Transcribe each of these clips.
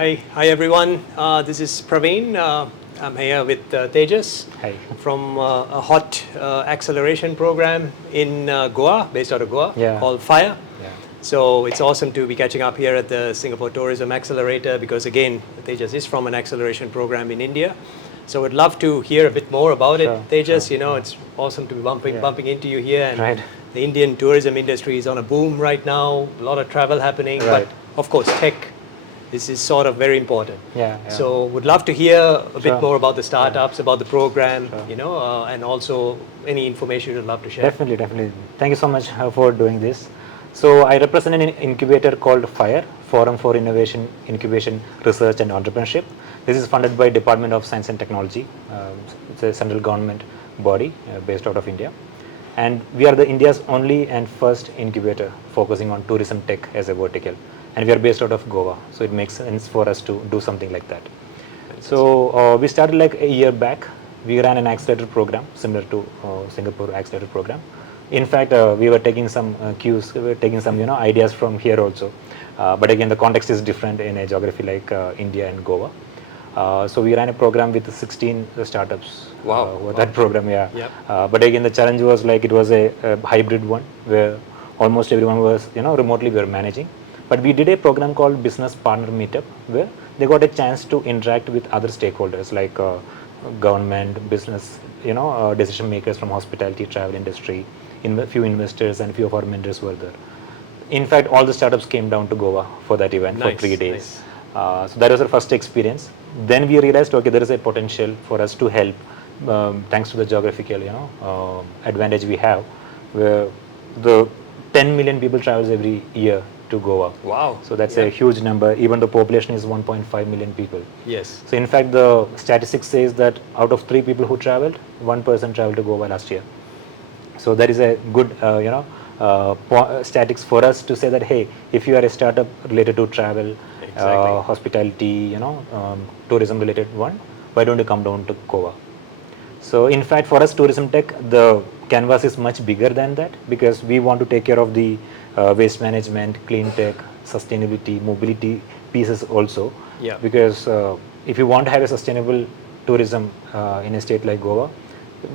Hi everyone. This is Praveen. I'm here with Thejus Hi. from a hot acceleration program in Goa, based out of Goa, called Fiire. Yeah. So it's awesome to be catching up here at the Singapore Tourism Accelerator because again, Thejus is from an acceleration program in India. So I'd love to hear a bit more about it. Thejus, it's awesome to be bumping into you here. And Right. the Indian tourism industry is on a boom right now, a lot of travel happening, Right. but of course tech, this is sort of very important. Yeah. So would love to hear a bit Sure. more about the startups, about the program, Sure. and also any information you'd love to share. Definitely. Thank you so much for doing this. So I represent an incubator called Fiire, Forum for Innovation, Incubation, Research and Entrepreneurship. This is funded by Department of Science and Technology. It's a central government body based out of India. And we are the India's only and first incubator focusing on tourism tech as a vertical. And we are based out of Goa, so it makes sense for us to do something like that. So we started like a year back. We ran an accelerator program similar to Singapore accelerator program. In fact, we were taking some cues, we were taking some ideas from here also. But again, the context is different in a geography like India and Goa. So we ran a program with 16 startups. Wow. That program, Yep. But again, the challenge was like it was a hybrid one where almost everyone was remotely we were managing. But we did a program called Business Partner Meetup where they got a chance to interact with other stakeholders like government, business, decision makers from hospitality, travel industry, few investors and few of our mentors were there. In fact, all the startups came down to Goa for that event for 3 days. So that was our first experience. Then we realized, okay, there is a potential for us to help thanks to the geographical, advantage we have where the 10 million people travels every year to Goa. Wow. So that's a huge number. Even the population is 1.5 million people. Yes. So in fact, the statistics says that out of 3 people who traveled, 1 person traveled to Goa last year. So that is a good, statistics for us to say that, hey, if you are a startup related to travel, hospitality, tourism related one, why don't you come down to Goa? So in fact, for us tourism tech, the canvas is much bigger than that because we want to take care of the waste management, clean tech, sustainability, mobility pieces also. Yeah. Because if you want to have a sustainable tourism in a state like Goa,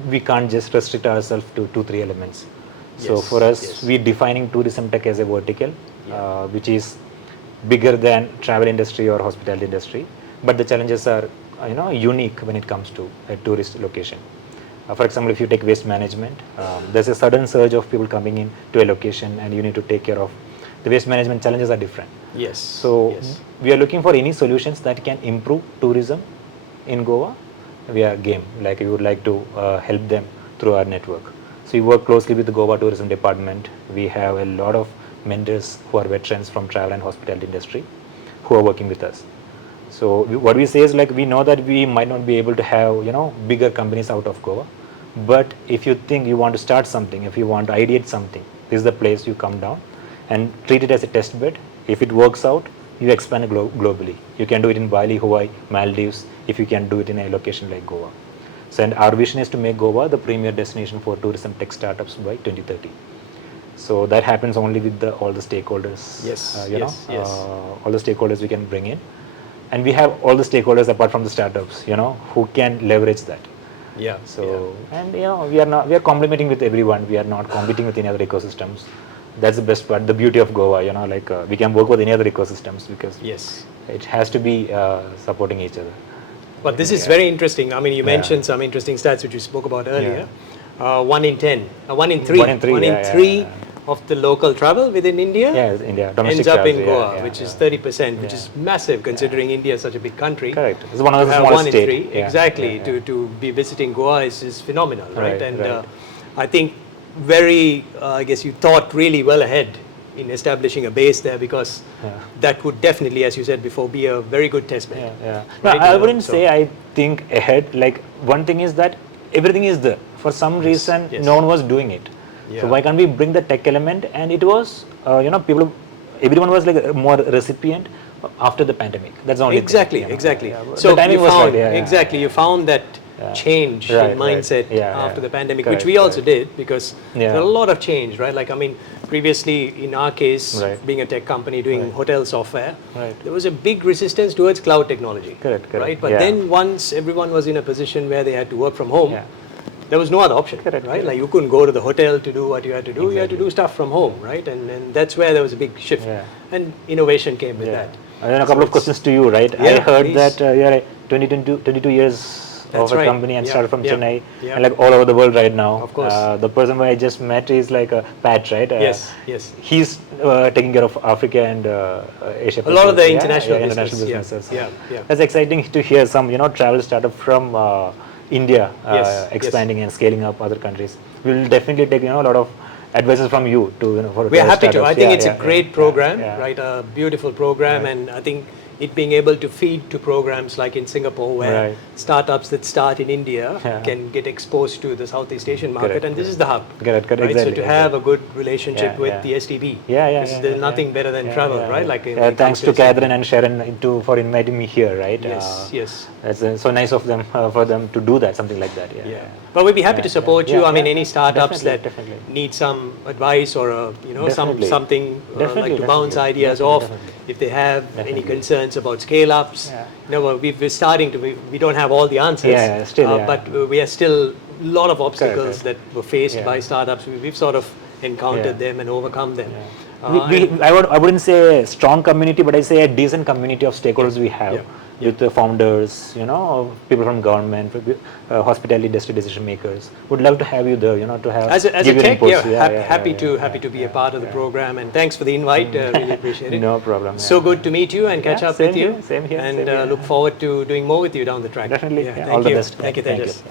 we can't just restrict ourselves to 2-3 elements. So for us, we're defining tourism tech as a vertical, which is bigger than travel industry or hospitality industry. But the challenges are unique when it comes to a tourist location. For example, if you take waste management, there's a sudden surge of people coming in to a location and you need to take care of. The waste management challenges are different. Yes. So we are looking for any solutions that can improve tourism in Goa. We are game, like we would like to help them through our network. So we work closely with the Goa Tourism Department. We have a lot of mentors who are veterans from travel and hospitality industry who are working with us. So what we say is like we know that we might not be able to have bigger companies out of Goa, but if you think you want to start something, if you want to ideate something, this is the place you come down and treat it as a test bed. If it works out, you expand globally. You can do it in Bali, Hawaii, Maldives, if you can do it in a location like Goa. So and our vision is to make Goa the premier destination for tourism tech startups by 2030. So that happens only with all the stakeholders. All the stakeholders we can bring in. And we have all the stakeholders apart from the startups, who can leverage that. Yeah. So and we are complementing with everyone. We are not competing with any other ecosystems. That's the best part. The beauty of Goa, we can work with any other ecosystems because it has to be supporting each other. But this is very interesting. I mean, you mentioned some interesting stats which you spoke about earlier. 1 in 10, 1 in 3, 1 in 3 of the local travel within India, India ends up in Goa, which is 30%, which is massive considering India is such a big country. Correct. It's one of the smallest states. 1 in 3, exactly. To be visiting Goa is phenomenal, right? And I think I guess you thought really well ahead in establishing a base there because that would definitely, as you said before, be a very good test bed. No, I wouldn't say I think ahead. Like one thing is that everything is there. For some reason, no one was doing it. So why can't we bring the tech element? And it was, everyone was like more recipient after the pandemic. That's the only thing. Exactly. So you found, you found that change in mindset after the pandemic, which we also did, because there are a lot of change, right? Like, I mean, previously in our case, being a tech company doing hotel software, there was a big resistance towards cloud technology, right? But then once everyone was in a position where they had to work from home, there was no other option, right? Like, you couldn't go to the hotel to do what you had to do. You had to do stuff from home, right? And that's where there was a big shift, and innovation came with that. And then a couple of questions to you, right? I heard that you are 22 years of a company and started from Chennai and like all over the world right now. Of course. The person who I just met is like Pat, right? Yes. He's taking care of Africa and Asia. A lot of the international businesses. Yeah. That's exciting to hear some travel startup from India expanding and scaling up other countries. We'll definitely take a lot of advices from you to for we're happy to. I think it's a great program, right? A beautiful program, and I think it being able to feed to programs like in Singapore, where startups that start in India can get exposed to the Southeast Asian market, and this is the hub. Right? Exactly, so to have a good relationship with the STB, there's nothing better than travel, right? Like thanks to Catherine and Sharon for inviting me here, right? Yes. That's so nice of them for them to do that, something like that. But we'd be happy to support you. I mean, any startups that need some advice or something like to bounce ideas off. If they have any concerns about scale-ups, we're starting to. We don't have all the answers. But we are still a lot of obstacles that were faced by startups. We've sort of encountered them and overcome them. I wouldn't say a strong community, but I say a decent community of stakeholders we have. With the founders, people from government, hospitality industry decision makers. Would love to have you there, to have as a tech, happy to be a part of the program, and thanks for the invite. Really appreciate it. No problem. So good to meet you and catch up with you. Same here. And look forward to doing more with you down the track. Definitely. All the best. Thank you, Thejus.